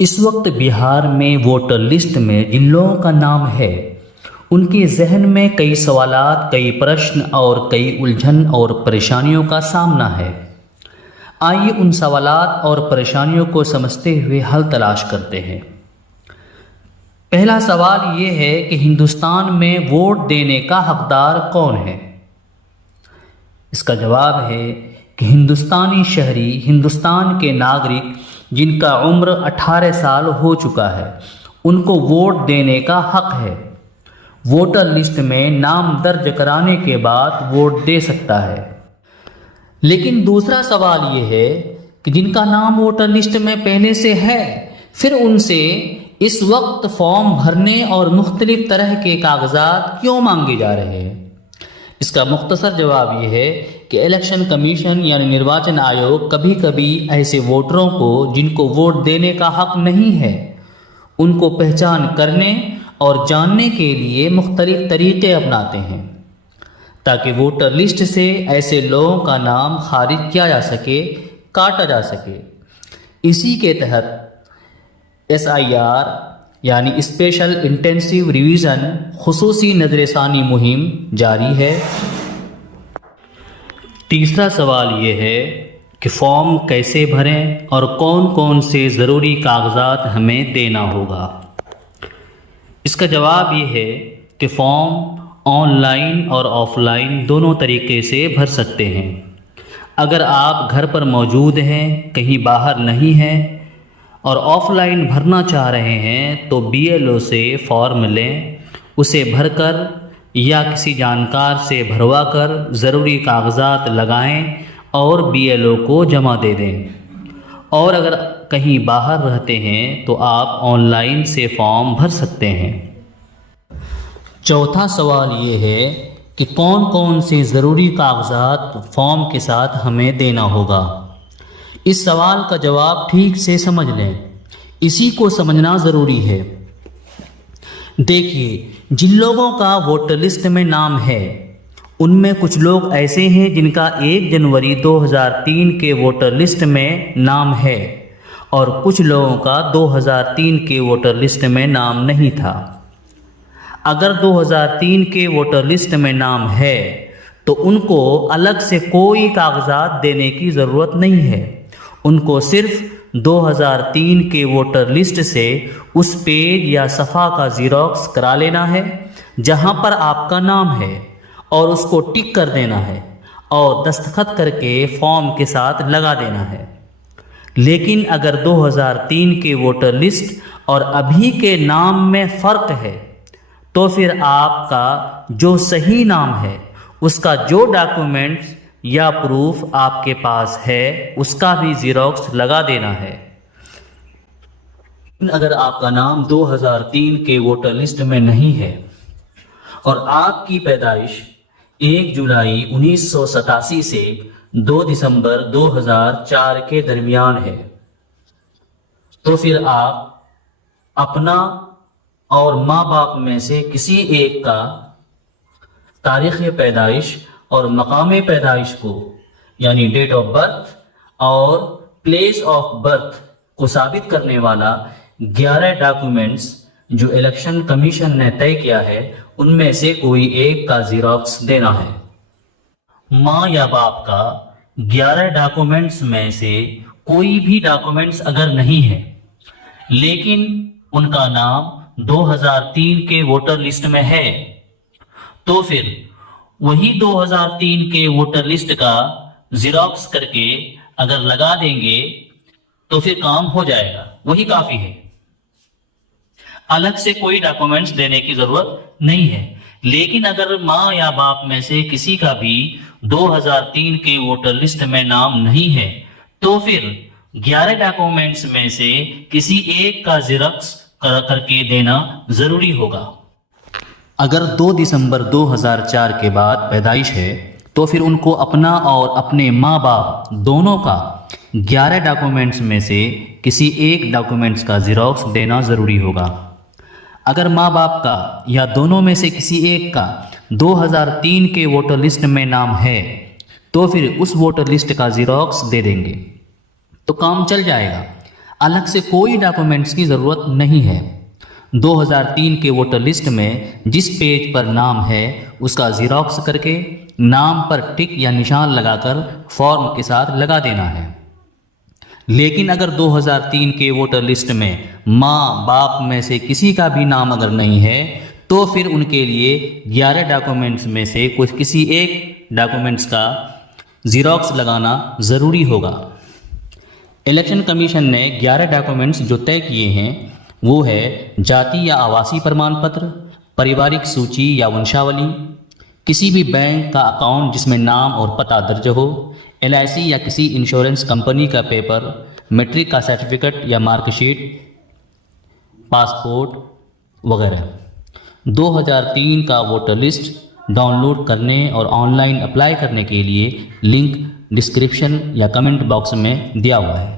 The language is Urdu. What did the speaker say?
اس وقت بہار میں ووٹر لسٹ میں جن لوگوں کا نام ہے ان کے ذہن میں کئی سوالات، کئی پرشن اور کئی الجھن اور پریشانیوں کا سامنا ہے۔ آئیے ان سوالات اور پریشانیوں کو سمجھتے ہوئے حل تلاش کرتے ہیں۔ پہلا سوال یہ ہے کہ ہندوستان میں ووٹ دینے کا حقدار کون ہے؟ اس کا جواب ہے کہ ہندوستانی شہری، ہندوستان کے ناگرک جن کا عمر 18 سال ہو چکا ہے، ان کو ووٹ دینے کا حق ہے۔ ووٹر لسٹ میں نام درج کرانے کے بعد ووٹ دے سکتا ہے۔ لیکن دوسرا سوال یہ ہے کہ جن کا نام ووٹر لسٹ میں پہلے سے ہے، پھر ان سے اس وقت فارم بھرنے اور مختلف طرح کے کاغذات کیوں مانگے جا رہے ہیں؟ اس کا مختصر جواب یہ ہے کہ الیکشن کمیشن یعنی نرواچن آیوگ کبھی کبھی ایسے ووٹروں کو جن کو ووٹ دینے کا حق نہیں ہے، ان کو پہچان کرنے اور جاننے کے لیے مختلف طریقے اپناتے ہیں تاکہ ووٹر لسٹ سے ایسے لوگوں کا نام خارج کیا جا سکے، کاٹا جا سکے۔ اسی کے تحت SIR یعنی اسپیشل انٹینسیو ریویژن خصوصی نظر ثانی مہم جاری ہے۔ تیسرا سوال یہ ہے کہ فارم کیسے بھریں اور کون کون سے ضروری کاغذات ہمیں دینا ہوگا؟ اس کا جواب یہ ہے کہ فارم آن لائن اور آف لائن دونوں طریقے سے بھر سکتے ہیں۔ اگر آپ گھر پر موجود ہیں، کہیں باہر نہیں ہیں اور آف لائن بھرنا چاہ رہے ہیں تو BLO سے فارم لیں، اسے بھر کر یا کسی جانکار سے بھروا کر ضروری کاغذات لگائیں اور BLO کو جمع دے دیں۔ اور اگر کہیں باہر رہتے ہیں تو آپ آن لائن سے فارم بھر سکتے ہیں۔ چوتھا سوال یہ ہے کہ کون کون سے ضروری کاغذات فارم کے ساتھ ہمیں دینا ہوگا؟ اس سوال کا جواب ٹھیک سے سمجھ لیں، اسی کو سمجھنا ضروری ہے۔ دیکھیے، جن لوگوں کا ووٹر لسٹ میں نام ہے ان میں کچھ لوگ ایسے ہیں جن کا 1 جنوری 2003 کے ووٹر لسٹ میں نام ہے اور کچھ لوگوں کا 2003 کے ووٹر لسٹ میں نام نہیں تھا۔ اگر 2003 کے ووٹر لسٹ میں نام ہے تو ان کو الگ سے کوئی کاغذات دینے کی ضرورت نہیں ہے، ان کو صرف 2003 کے ووٹر لسٹ سے اس پیج یا صفحہ کا زیروکس کرا لینا ہے جہاں پر آپ کا نام ہے اور اس کو ٹک کر دینا ہے اور دستخط کر کے فارم کے ساتھ لگا دینا ہے۔ لیکن اگر 2003 کے ووٹر لسٹ اور ابھی کے نام میں فرق ہے تو پھر آپ کا جو صحیح نام ہے اس کا جو ڈاکومنٹس یا پروف آپ کے پاس ہے اس کا بھی زیروکس لگا دینا ہے۔ اگر آپ کا نام 2003 کے ووٹر لسٹ میں نہیں ہے اور آپ کی پیدائش 1 جولائی 1987 سے 2 دسمبر 2004 کے درمیان ہے تو پھر آپ اپنا اور ماں باپ میں سے کسی ایک کا تاریخ پیدائش اور مقام پیدائش کو یعنی ڈیٹ آف برتھ اور پلیس آف برتھ کو ثابت کرنے والا 11 ڈاکومنٹس جو الیکشن کمیشن نے طے کیا ہے ان میں سے کوئی ایک کا زیروکس دینا ہے۔ ماں یا باپ کا 11 ڈاکومنٹس میں سے کوئی بھی ڈاکومنٹس اگر نہیں ہے لیکن ان کا نام 2003 کے ووٹر لسٹ میں ہے تو پھر وہی 2003 کے ووٹر لسٹ کا زیروکس کر کے اگر لگا دیں گے تو پھر کام ہو جائے گا، وہی کافی ہے، الگ سے کوئی ڈاکومنٹس دینے کی ضرورت نہیں ہے۔ لیکن اگر ماں یا باپ میں سے کسی کا بھی 2003 کے ووٹر لسٹ میں نام نہیں ہے تو پھر 11 ڈاکومنٹس میں سے کسی ایک کا زیروکس کر کے دینا ضروری ہوگا۔ اگر 2 دسمبر 2004 کے بعد پیدائش ہے تو پھر ان کو اپنا اور اپنے ماں باپ دونوں کا 11 ڈاکومنٹس میں سے کسی ایک ڈاکومنٹس کا زیروکس دینا ضروری ہوگا۔ اگر ماں باپ کا یا دونوں میں سے کسی ایک کا 2003 کے ووٹر لسٹ میں نام ہے تو پھر اس ووٹر لسٹ کا زیروکس دے دیں گے تو کام چل جائے گا۔ الگ سے کوئی ڈاکومنٹس کی ضرورت نہیں ہے۔ 2003 کے ووٹر لسٹ میں جس پیج پر نام ہے اس کا زیروکس کر کے نام پر ٹک یا نشان لگا کر فارم کے ساتھ لگا دینا ہے۔ لیکن اگر 2003 کے ووٹر لسٹ میں ماں باپ میں سے کسی کا بھی نام اگر نہیں ہے تو پھر ان کے لیے 11 ڈاکومنٹس میں سے کسی ایک ڈاکومنٹس کا زیروکس لگانا ضروری ہوگا۔ الیکشن کمیشن نے 11 ڈاکومنٹس جو طے کیے ہیں وہ ہے جاتی یا آواسی پرمان پتر، پریوارک سوچی یا ونشاولی، کسی بھی بینک کا اکاؤنٹ جس میں نام اور پتہ درج ہو، LIC یا کسی انشورنس کمپنی کا پیپر، میٹرک کا سرٹیفکیٹ یا مارک شیٹ، پاسپورٹ وغیرہ۔ 2003 کا ووٹر لسٹ ڈاؤن لوڈ کرنے اور آن لائن اپلائی کرنے کے لیے لنک ڈسکرپشن یا کمنٹ باکس میں دیا ہوا ہے۔